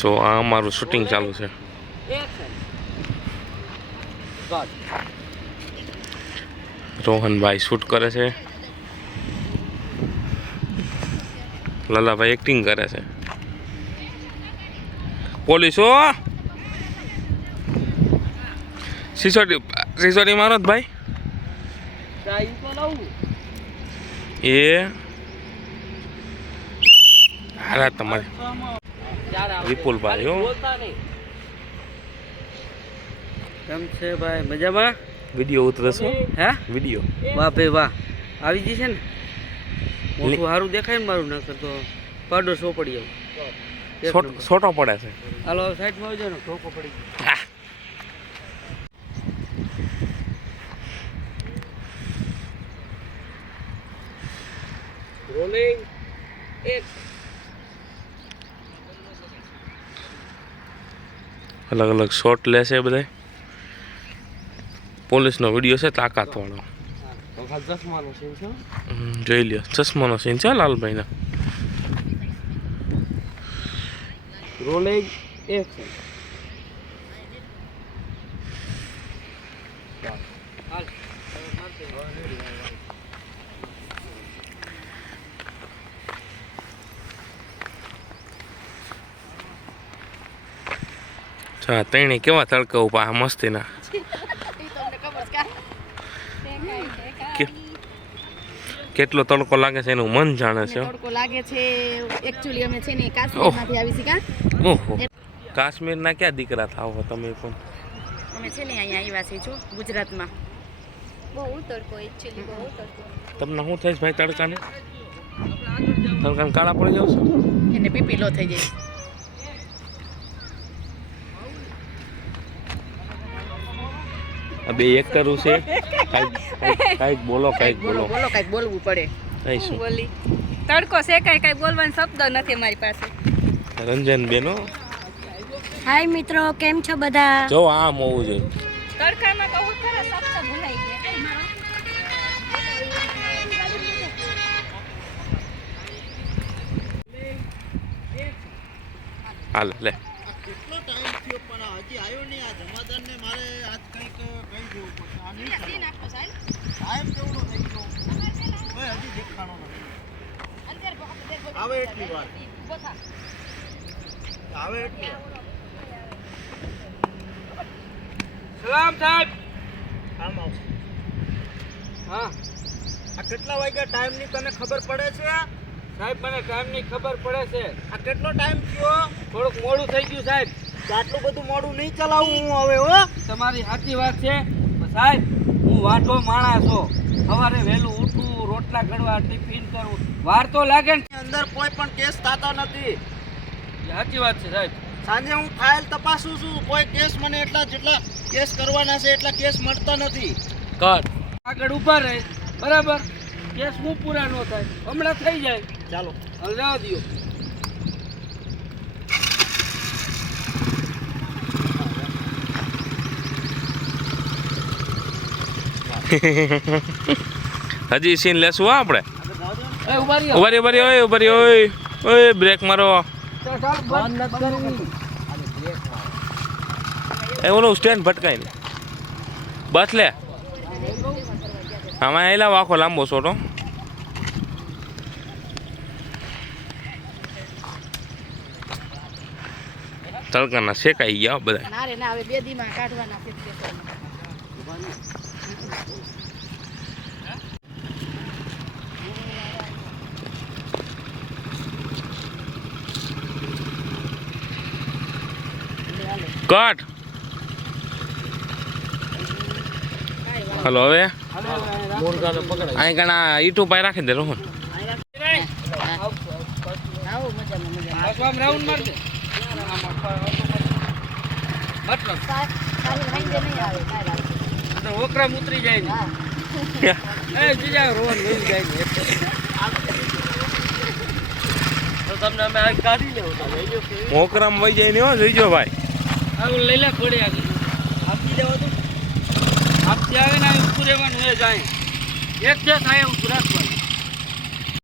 જો આ અમારું શૂટિંગ ચાલુ છે. રોહનભાઈ શૂટ કરે છે, લલાભાઈ એક્ટિંગ કરે છે. પોલીસો સિસોડી મારો ભાઈ એ હારા તમારે વિપુલભાઈ હો. કેમ છે ભાઈ? મજામાં? વિડીયો ઉતરશો? હે વિડીયો? વાહ ભાઈ વાહ, આવી જશે ને. મોટું સારું દેખાય ને મારું, નકર તો પાડો સો પડી જાવ. છોટો પડે છે. હાલો સાઈડમાં આવી જાવ ને, ઠોકો પડી ગયો. રોલિંગ એક. અલગ અલગ શોટ લે છે બધા. પોલીસનો વિડીયો છે તાકાત વાળો. જોઈ લ્યો, ચશ્માનો સીન છે લાલભાઈના. રોલિંગ એક. તણી કેવા તડકા ઉપા મસ્તીના. કેટલો તડકો લાગે છે એનું મન જાણે છે. તડકો લાગે છે. એક્ચ્યુઅલી અમે છે ને કાશ્મીરમાંથી આવી છીએ. ઓહો, કાશ્મીરના ક્યાં દીકરા થાવ તમે પણ? અમે છે ને અહીંયા આવ્યા છીએ જો ગુજરાતમાં. બહુ તડકો, એક્ચ્યુઅલી બહુ તડકો. તમને શું થાય ભાઈ તડકાને? તડકાને કાળા પડી જાવ છો? એને બીપી લો થઈ જાય. બે એક કરું છે. કાંઈક બોલો, કાંઈક બોલો. કાંઈક બોલવું પડે. કઈ શું બોલી? તડકો છે, કાંઈ બોલવાનો શબ્દ નથી મારી પાસે. રંજન બેનો. હાય મિત્રો, કેમ છો બધા? જો આમ હોવું જોઈએ. તડકામાં કહું ખરા શબ્દ ભૂલાઈ ગયા. હાલ લે. કેટલો ટાઈમ થયો પણ હજી આવ્યો નહીં આ જમાદારને. મારે આજ કંઈક કહી દેવું પડશે. આ નહીં ટાઈમ કેવડો થઈ ગયો, કોઈ હજી દેખાણો નથી. આવે એટલી વાર, આવે એટલી વાર. સલામ સાહેબ. આમ આવશે. હા, આ કેટલા વાગ્યા ટાઈમની તને ખબર પડે છે? સાહેબ મને ટાઈમની ખબર પડે છે. આ કેટલો ટાઈમ થયો? થોડુંક મોડું થઈ ગયું સાહેબ. આટલું બધું મોડું નહીં ચલાવું હું હવે. હો, તમારી સાચી વાત છે સાહેબ. હું વાંઢો માણસ છું. સવારે વહેલું ઉઠવું, રોટલા ઘડવા, ટિફિન કરવું, વાર તો લાગે ને. અંદર કોઈ પણ કેસ થતા નથી. સાચી વાત છે સાહેબ. સાંજે હું ફાઇલ તપાસું છું, કોઈ કેસ મને જેટલા કેસ કરવાના છે એટલા કેસ મળતા નથી. કર આગળ ઉભા રહે, બરાબર? કેસ હું પૂરા ન થાય, હમણાં થઈ જાય. ચાલો હવે જવા દો. હજી સીન લેશું આપણે. ઉભા ઉભરી ઓય બ્રેક મારો. એ ઓલો સ્ટેન્ડ ભટકાય ને બસ લે. આમાં એલા આખો લાંબો છોટો. તડકાના શેકાઈ ગયા બધા. ના રે ના, હવે 2 દીમાં કાઢવાના છે. કટ. હલો હવે અહીં ઘણા ઈટુ પાય રાખી દે રોહન. આવો મજામાં મજામાં. આમ રાઉન્ડ મારજે. મતલબ કાલે ભાઈ નહીં આવે કાલે. તો ઓકરા ઉતરી જાય ને. એ જીજા રોહન લઈ જાય ને. તો તમને અમે આ કાઢી લેવો તો લઈ લો. મોકરામ વહી જાય ને હો જોઈજો ભાઈ. આવું લઈ લે થોડી આગળ. આપી દેવો તો આપતી આવે ને ઉપર રહેવાનું એ જાય. એક છે થાય એવું રાખવાનું.